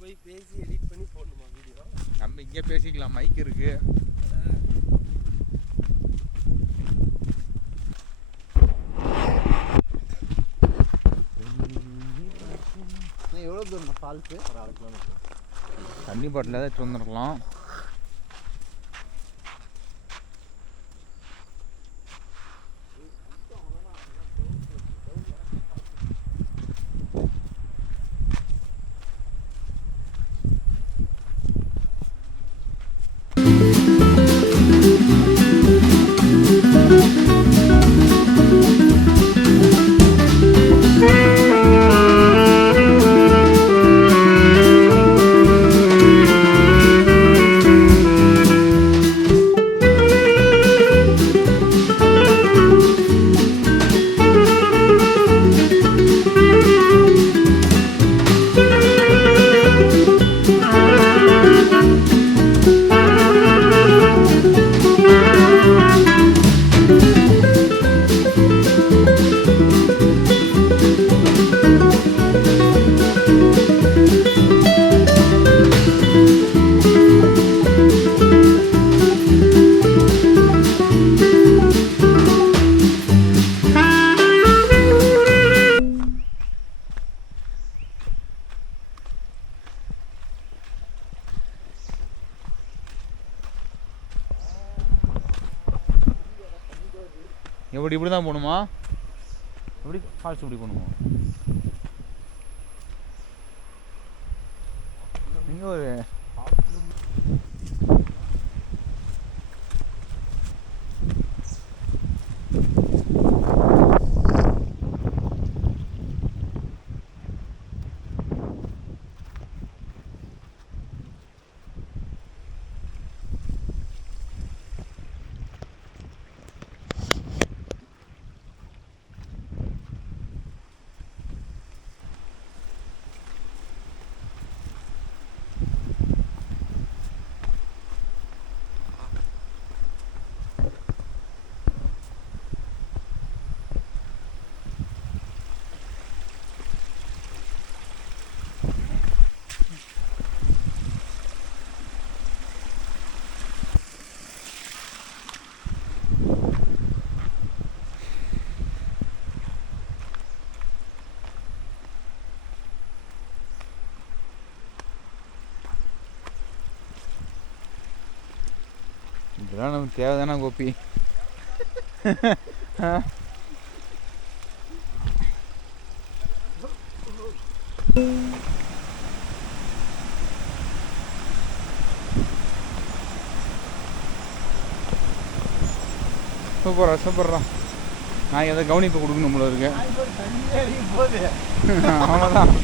போய் பேசி எடிட் பண்ணி போடணுமா வீடியோ? நம்ம இங்கே பேசிக்கலாம், மைக் இருக்கு. எவ்வளோ தூரம் ஃபால்ஸு? ஒரு 1/2 கிலோமீட்டர். தண்ணி பாட்டில் ஏதாச்சும் வந்துருக்கலாம். இப்படி தான் போகணுமா? எப்படி ஃபால்ஸ் இப்படி போகணுமா? இங்கே ஒரு இதெல்லாம் நமக்கு தேவைதானா கோபி? சூப்பரா சூப்பர்ரா. நான் எதை கவனிப்பு கொடுக்கணும் போல இருக்கு. அவ்வளோதான்.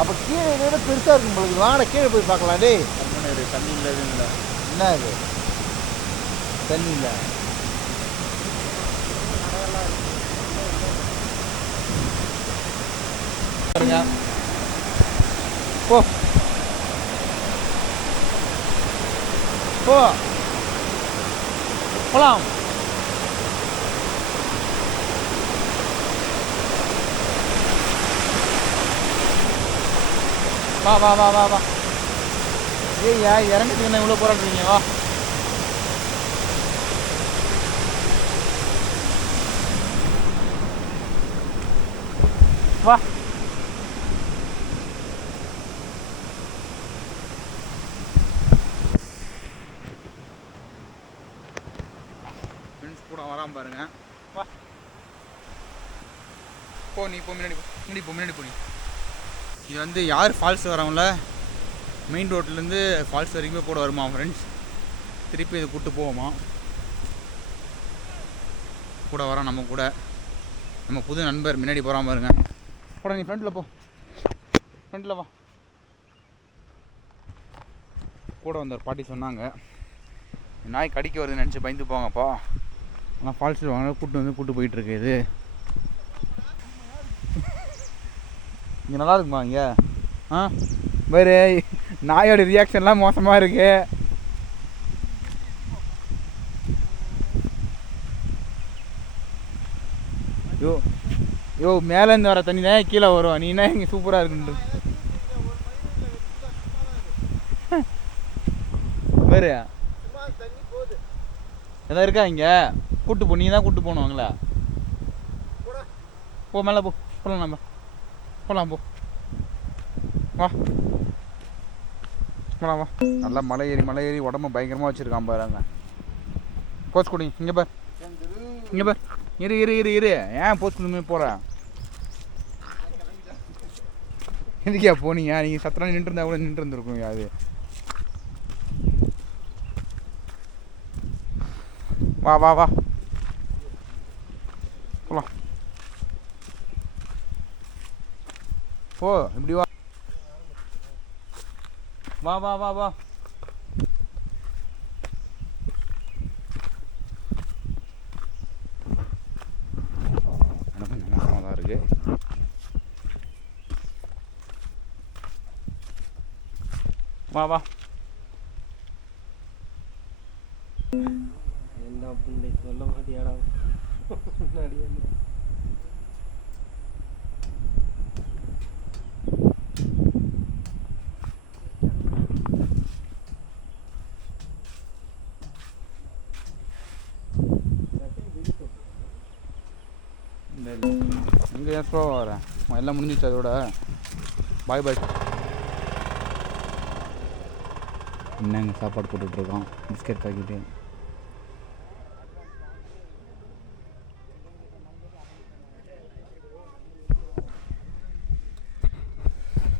அப்போ கீழே இதோட பெருசாக இருக்கும் பொழுது வாட கீழே போய் பார்க்கலாம். டே தண்ணி இல்லை, என்ன இது தண்ணி இல்லை? பாருங்க போ போ போலாம். வா வா வா வா வா. ஏய்யா இறங்கிட்டு என்ன இவ்வளோ போராடுறீங்க? வா வா போகிறோம் பாருங்கள். வா போ, நீ போ, முன்னாடி போ நீ. இது வந்து யார் ஃபால்ஸ் வரவங்கள மெயின் ரோட்லேருந்து ஃபால்ஸ் வரைக்குமே கூட வருமா ஃப்ரெண்ட்ஸ். திருப்பி இதை கூப்பிட்டு போவோமா. கூட வரோம் நம்ம கூட. நம்ம புது நண்பர் முன்னாடி போகிறாம பாருங்க. கூட நீ ஃப்ரண்ட்டில் போ, ஃப்ரண்ட்டில் வா. கூட வந்த ஒரு பாட்டி சொன்னாங்க நாய் கடிக்க வருதுன்னு நினச்சி பயந்து போங்கப்பா. ஆனால் ஃபால்ஸில் வாங்க கூப்பிட்டு போயிட்டுருக்கு. இது இங்கே நல்லா இருக்குமா இங்கே? வேறு நாயோட ரியாக்ஷன்லாம் மோசமாக இருக்கு. யோ மேலேருந்து வர தண்ணி தான் கீழே வரும். நீ என்ன இங்கே சூப்பராக இருக்குன்ற வேறு எதாவது இருக்கா இங்கே? கூப்பிட்டு போ, நீ தான் கூப்பிட்டு போகணுங்களா? போ மேலே போ, போகலாம் நம்ம போகலாம். போ வா போகலாம் வா. நல்லா மலை ஏறி உடம்பு பயங்கரமாக வச்சுருக்கான் பாருங்க. போஸ்ட் குடி இங்கே பார், இங்கே பார். இரு ஏன் போஸ்ட் குடிமே போகிறேன்? எதுக்கியா போனீங்க? நீங்கள் சத்தனா நின்றுருந்தா கூட நின்றுருந்துருக்குங்க. அது வா வா வா போகலாம். போ இப்படி வா வா வா வா வா. எனக்கு மோசமாக தான் இருக்கு. வா வா. என்ன புண்டை சொல்ல மாட்டியாடா முன்னாடி இங்கே ஏன் ஸ்லோவாக வரேன்? எல்லாம் முடிஞ்சிச்சு அதோட. பாய். என்னங்க சாப்பாடு போட்டுட்ருக்கோம், பிஸ்கெட் பாக்கெட்டு.